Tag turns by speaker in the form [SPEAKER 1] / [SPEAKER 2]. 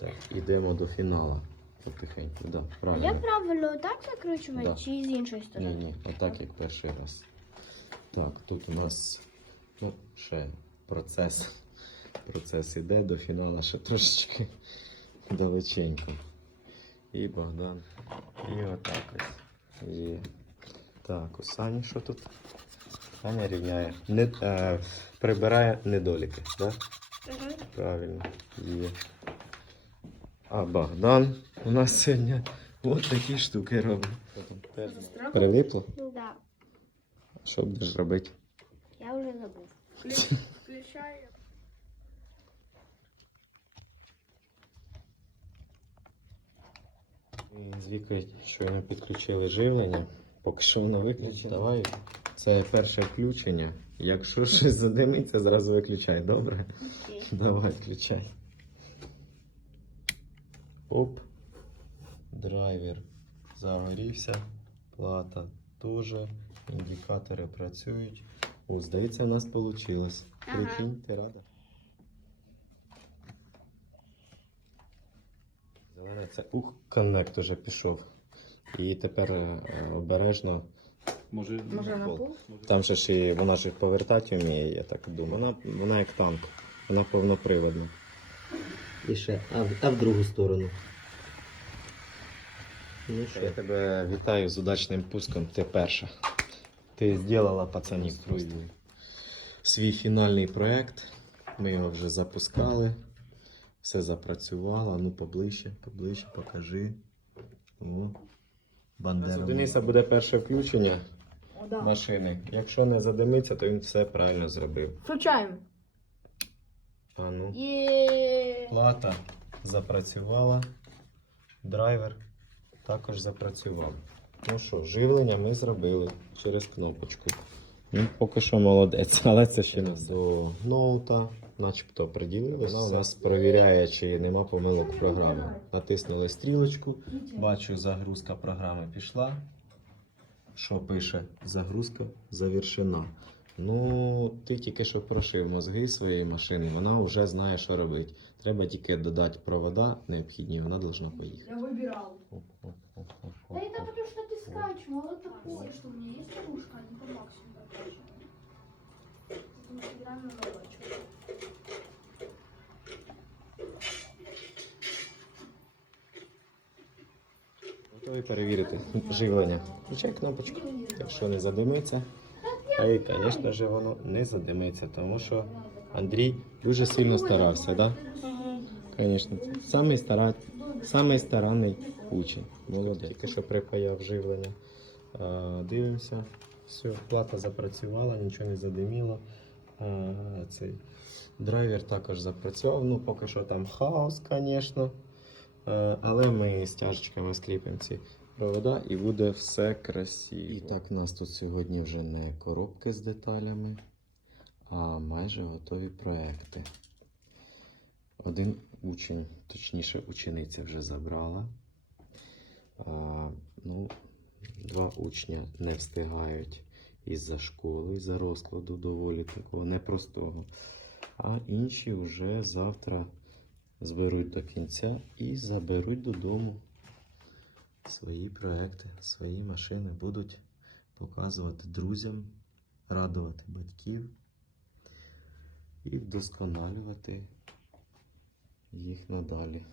[SPEAKER 1] Так, ідемо до фіналу. Потихеньку, да, правильно.
[SPEAKER 2] як правильно отак закручувати
[SPEAKER 1] Да.
[SPEAKER 2] чи з іншої
[SPEAKER 1] Ні,
[SPEAKER 2] сторони?
[SPEAKER 1] ні, отак як перший раз. Так, тут у нас ну, ще процес. Процес іде до фіналу ще трошечки далеченько. І Богдан. І отак ось. І так, у Сані що тут? Саня рівняє. Не, е, прибирає недоліки, так?
[SPEAKER 2] Угу.
[SPEAKER 1] Правильно. Є. А Богдан у нас сьогодні от такі штуки робить. Прилипло?
[SPEAKER 2] Ну да.
[SPEAKER 1] Що будеш робити?
[SPEAKER 2] Я вже забув.
[SPEAKER 3] Включаю.
[SPEAKER 1] З Вікою щойно підключили живлення. Поки що воно виключено. Давай. Це перше включення. Якщо щось задимиться, зразу виключай, добре?
[SPEAKER 2] Окей.
[SPEAKER 1] Давай, включай. Оп. Драйвер загорівся. Плата теж. Індикатори працюють. О, здається, в нас вийшло.
[SPEAKER 2] Ага.
[SPEAKER 1] Прикинь, ти рада? Зелене це ух, коннект уже пішов. І тепер е, обережно. Може,
[SPEAKER 3] Може на пол?
[SPEAKER 1] Там же ж і вона ж повертати вміє, я так думаю. Вона, вона як танк, вона повноприводна.
[SPEAKER 4] І ще, а, в- а в другу сторону. Ну що,
[SPEAKER 1] Я тебе вітаю з удачним пуском, ти перша. Ти зробила пацанів просто. Свій фінальний проект. Ми його вже запускали. Все запрацювало. Ну, поближче, поближче, покажи. О. Бандера. У Дениса буде перше включення
[SPEAKER 3] О, да.
[SPEAKER 1] машини. Якщо не задимиться, то він все правильно зробив.
[SPEAKER 3] Включаємо.
[SPEAKER 1] А ну.
[SPEAKER 2] Є.
[SPEAKER 1] Плата запрацювала. Драйвер також запрацював. Ну що, живлення ми зробили через кнопочку. Він поки що молодець, але це ще не все. До ноута, начебто приділилось. Вона у нас перевіряє, чи нема помилок в програмі. Натиснули стрілочку. Бачу, загрузка програми пішла. Що пише? Загрузка завершена. Ну, ти тільки що прошив мозги своєї машини, вона вже знає, що робити. Треба тільки додати провода необхідні, вона повинна поїхати.
[SPEAKER 3] Я вибирав.
[SPEAKER 1] Оп, оп, оп, оп,
[SPEAKER 2] Да
[SPEAKER 1] оп,
[SPEAKER 2] это
[SPEAKER 1] оп.
[SPEAKER 2] потому что ты скачивал. Вот такое, что у меня есть игрушка, они по максимуму прокачаны. Потому что играем на молочку.
[SPEAKER 1] Готові перевірити живлення. Включай кнопочку. Якщо не задимиться, а і, звісно ж, воно не задимиться, тому що Андрій дуже сильно старався, так? Звісно, самий, стара... самий старанний учень. Молодець. Тільки що припаяв живлення. Дивимося. Все, плата запрацювала, нічого не задиміло. А, цей драйвер також запрацював. Ну, поки що там хаос, звісно. Е, Але ми стяжечками скріпимо ці провода і буде все красиво. І так, у нас тут сьогодні вже не коробки з деталями, а майже готові проекти. Один учень, точніше, учениця вже забрала. А, ну, два учня не встигають із-за школи, із-за розкладу доволі такого непростого. А інші вже завтра зберуть до кінця і заберуть додому свої проекти, свої машини, будуть показувати друзям, радувати батьків і вдосконалювати їх надалі.